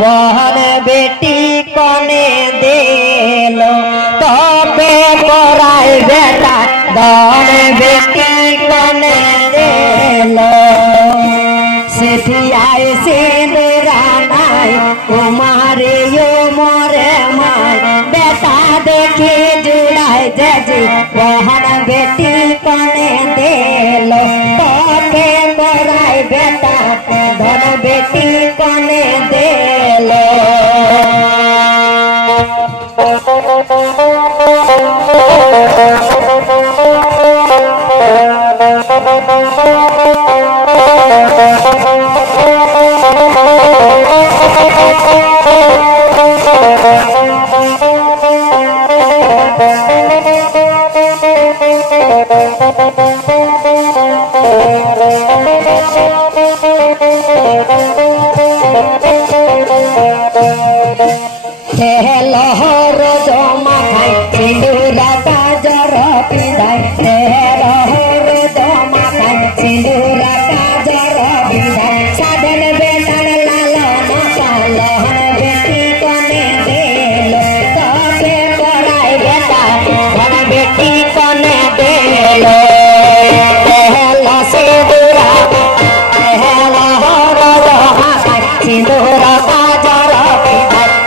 बहन बेटी कने देलो तबे कराई बेटा धन बेटी कने देलो सेठियाई सिंदूरा नाई कुमारी यो मोरे माई बेटा देखी जुड़ाई जजी बहन बेटी कने देलो तबे कराई बेटा धन बेटी कने देलो लहर जमा खाई सिंदूरा काजर पिंधाई लहर जमा खाई सिंदूरा काजर पिंधाई साधन बेटन लालन लहन बेटी कने देलो तबे कराई बेटा धन बेटी कने देलो पहला सिंदूरा लहर जमा खाई सिंदूरा काजर पिंधाई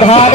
धन